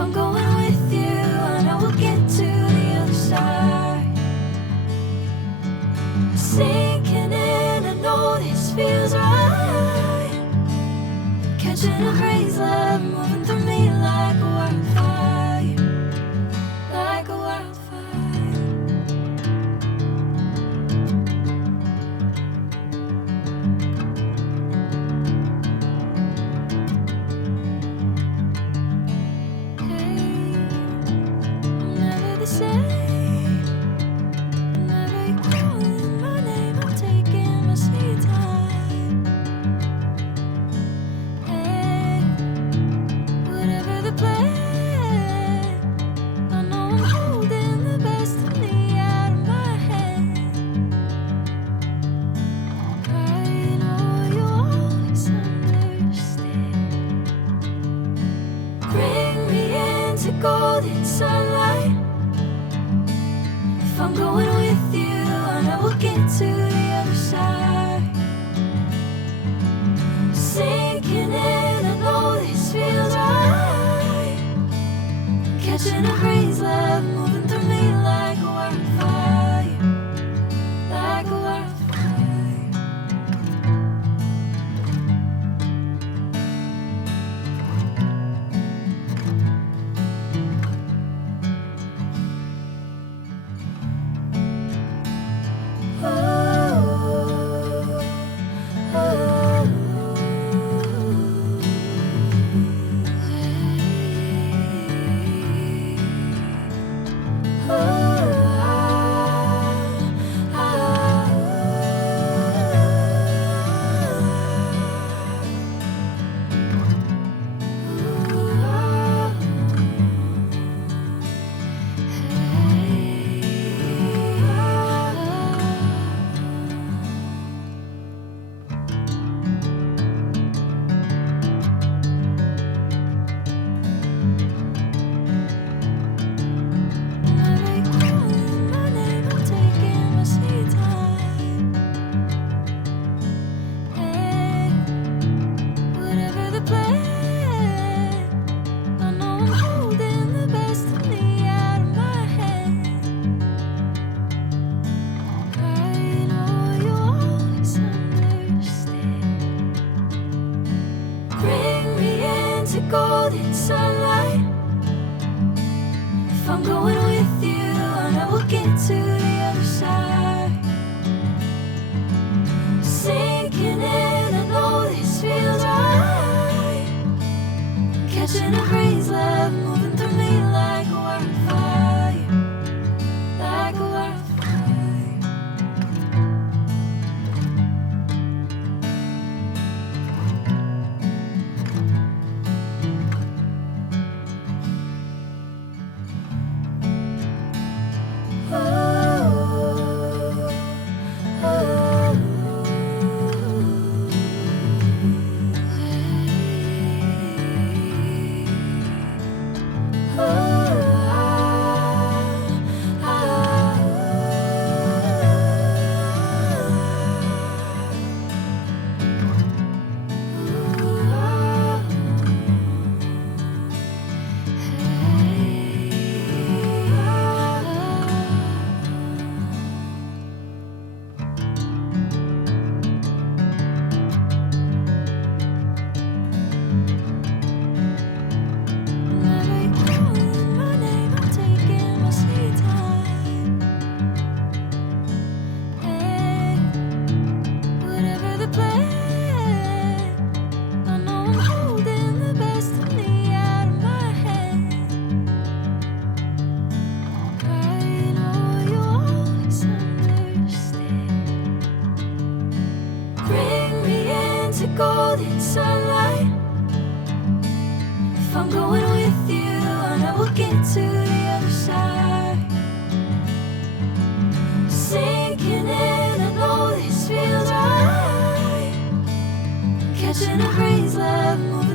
I'm going with you, I know we'll get to the other side. Sinking in, I know this feels right. Catching a crazy love, moving through me like a wildfire, like a wildfire. Golden sunlight. If I'm going with you, I know we'll get to the other side. Sinking in, I know this feels right. Catching a crazy love, moving through me like a wildfire, like a wildfire. Golden sunlight. If I'm going with you, I know we'll get to the other side. Sinking in, I know this feels right. Catching a crazy love, moving through me like a wildfire, like a wildfire. Golden sunlight. If I'm going with you, I know we'll get to the other side. Sinking in, I know this feels right. Catching a crazy love, moving